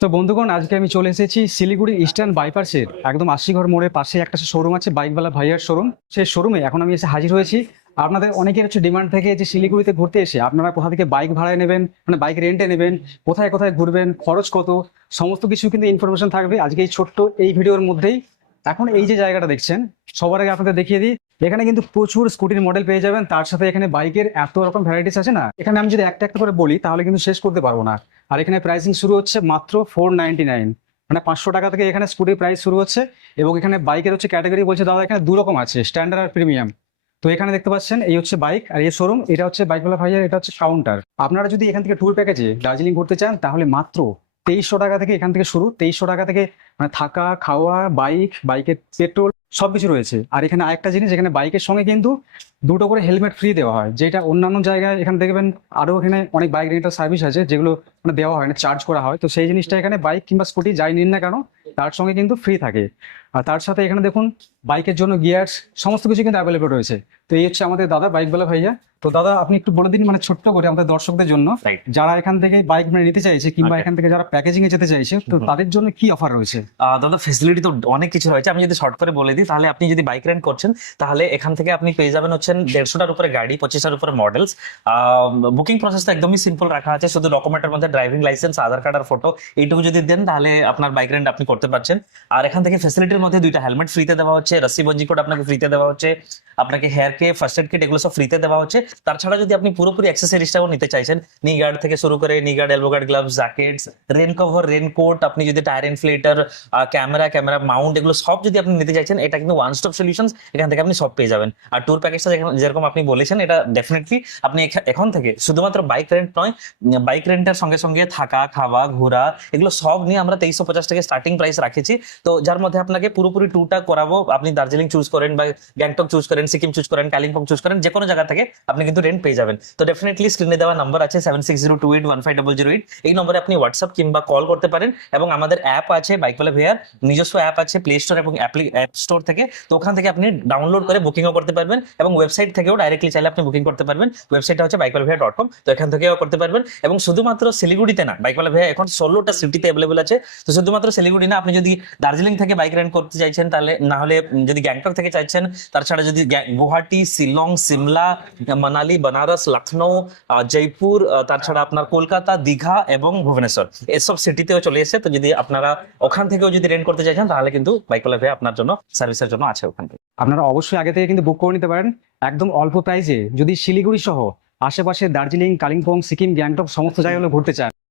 তো বন্ধুগণ, আজকে আমি চলে এসেছি শিলিগুড়ি ইস্টার্ন বাইপাসের একদম আশিঘর মোড়ের পাশে একটা শোরুম আছে, বাইকওয়ালা ভাইয়ার শোরুম। সেই শোরুমে এখন আমি এসে হাজির হয়েছি। আপনাদের অনেকের ডিমান্ড থেকে যে শিলিগুড়িতে ঘুরতে এসে আপনারা কোথা থেকে বাইক ভাড়ায় নেবেন, মানে বাইক রেন্টে নেবেন, কোথায় কোথায় ঘুরবেন, খরচ কত, সমস্ত কিছু কিন্তু ইনফরমেশন থাকবে আজকে এই ছোট্ট এই ভিডিওর মধ্যেই। এখন এই যে জায়গাটা দেখছেন, সবার আগে আপনাদের দেখিয়ে দিই। এখানে কিন্তু প্রচুর স্কুটির মডেল পেয়ে যাবেন, তার সাথে এখানে বাইকের এত রকম ভ্যারাইটিস আছে না, এখানে আমি যদি একটা একটা করে বলি তাহলে কিন্তু শেষ করতে পারবো না। আর এখানে প্রাইসিং শুরু হচ্ছে মাত্র 499, মানে 500 টাকা থেকে এখানে স্কুটির প্রাইস শুরু হচ্ছে। এবং এখানে বাইকের ক্যাটাগরি বলছে দাদা, এখানে দু রকম আছে, স্ট্যান্ডার্ড আর প্রিমিয়াম। তো এখানে দেখতে পাচ্ছেন এই হচ্ছে বাইক, আর এই শোরুম, এটা হচ্ছে বাইকওয়ালা ভাইয়ার, এটা হচ্ছে কাউন্টার। আপনারা যদি এখান থেকে ট্যুর প্যাকেজে দার্জিলিং ঘুরতে চান তাহলে মাত্র 2300 টাকা থেকে এখান থেকে শুরু। 2300 টাকা থেকে মানে থাকা খাওয়া, বাইকের পেট্রোল সবকিছু রয়েছে। আর এখানে আরেকটা জিনিস, এখানে বাইকের সঙ্গে কিন্তু দুটো করে হেলমেট ফ্রি দেওয়া হয়, যেটা অন্যান্য জায়গায় এখানে দেখবেন আরো এখানে অনেক বাইক রেন্টাল সার্ভিস আছে যেগুলো মানে দেওয়া হয় না, চার্জ করা হয়। তো সেই জিনিসটা এখানে বাইক কিংবা স্কুটি যাই নিন না কেন তার সঙ্গে কিন্তু ফ্রি থাকে। আর তার সাথে এখানে দেখুন বাইকের জন্য গিয়ার্স সমস্ত কিছু কিন্তু অ্যাভেলেবল রয়েছে। তো এই হচ্ছে আমাদের দাদা, বাইকওয়ালা ভাইয়া। তো দাদা, আপনি একটু বলে দিন মানে ছোট্ট করে আমাদের দর্শকদের জন্য, রাইট। যারা এখান থেকে বাইক মানে নিতে চাইছে কিংবা Okay. এখান থেকে যারা প্যাকেজিং এ যেতে চাইছে, তো তাদের জন্য কি অফার রয়েছে? দাদা, ফেসিলিটি তো অনেক কিছু রয়েছে। আমি যদি শর্ট করে বলে দিই, তাহলে আপনি যদি বাইক রেন্ট করছেন তাহলে এখান থেকে আপনি পেয়ে যাবেন 150টার উপরে গাড়ি, 25টার উপরে মডেলস। বুকিং প্রসেসটা একদমই সিম্পল রাখা আছে, শুধু ডকুমেন্টের মধ্যে ড্রাইভিং লাইসেন্স, আধার কার্ড আর ফটো, এইটুকু যদি দেন তাহলে আপনার বাইক রেন্ট আপনি করতে পারছেন। আর এখান থেকে ফেসিলিটির মধ্যে 2টা হেলমেট ফ্রিতে দেওয়া হচ্ছে, রস্সি বঞ্জি কোড আপনাকে ফ্রিতে দেওয়া হচ্ছে, আপনাকে হেয়ার কে ফার্স্ট এড কিট এগুলো সব ফ্রিতে দেওয়া হচ্ছে। তাছাড়া যদি আপনি পুরোপুরি অ্যাক্সেসরিজটাও নিতে চাইছেন, নি গার্ড থেকে শুরু করে knee guard, elbow guard, gloves, jackets, rain cover, raincoat, আপনি যদি টায়ার ইনফ্লেটার, ক্যামেরা মাউন্ট, এগুলো সব যদি আপনি নিতে চাইছেন, এটা কিন্তু ওয়ান স্টপ সলিউশনস, এখান থেকে আপনি সব পেয়ে যাবেন। আর ট্যুর প্যাকেজটা যেরকম আপনি বলেছেন, এটা ডেফিনেটলি আপনি এখন থেকে শুধুমাত্র বাইক রেন্ট নয়, বাইক রেন্টের সঙ্গে সঙ্গে থাকা খাওয়া ঘোরা এগুলো সব নিয়ে আমরা 2350 থেকে স্টার্টিং প্রাইস রাখেছি। তো যার মধ্যে আপনাকে পুরোপুরি ট্যুরটা করাবো। আপনি দার্জিলিং চুজ করেন বা গ্যাংটক চুজ করেন, সিকিম চুজ করেন, কালিম্পং চুজ করেন, যে কোনো জায়গা থেকে আপনি কিন্তু রেন্ট পেয়ে যাবেন। তো ডেফিনেটলি স্ক্রিনে দেওয়া নাম্বার আছে 7602815008, এই নম্বরে আপনি হোয়াটসঅ্যাপ কিংবা কল করতে পারেন। এবং আমাদের অ্যাপ আছে, বাইকওয়ালা ভাইয়ার নিজস্ব অ্যাপ আছে প্লে স্টোর এবং অ্যাপ স্টোর থেকে। তো ওখান থেকে আপনি ডাউনলোড করে বুকিংও করতে পারবেন এবং ওয়েবসাইট থেকেও ডাইরেক্টলি চাইলে আপনি বুকিং করতে পারবেন। ওয়েবসাইটটা হচ্ছে bikewalavaiya.com, তো এখান থেকেও করতে পারবেন। এবং শুধুমাত্র শিলিগুড়িতে না, বাইকওয়ালা ভাইয়া এখন 16টা সিটিতে অ্যাভেলেবল আছে। তো শুধুমাত্র শিলিগুড়ি না, আপনি যদি দার্জিলিং থেকে বাইক রেন্ট করতে চাইছেন তাহলে, না হলে যদি গ্যাংটক থেকে চাইছেন, তাছাড়া যদি গুয়াহাটি, শিলং, সিমলা, মানালি, বানারস, লখনৌ, জয়পুর, তাছাড়া আপনার কলকাতা, দীঘা এবং ভুবনেশ্বর, এসব সিটিতেও চলে এসে। তো যদি আপনারা ওখান থেকেও যদি রেন্ট করতে চাইছেন তাহলে কিন্তু বাইকওয়ালা ভাইয়া আপনার জন্য সার্ভিসের জন্য আছে ওখান থেকে। আপনারা অবশ্যই আগে থেকে কিন্তু বুক করে নিতে পারেন একদম অল্প প্রাইসে, যদি শিলিগুড়ি সহ আশেপাশে দার্জিলিং, কালিম্পং, সিকিম, গ্যাংটক সমস্ত জায়গাগুলো ঘুরতে চান।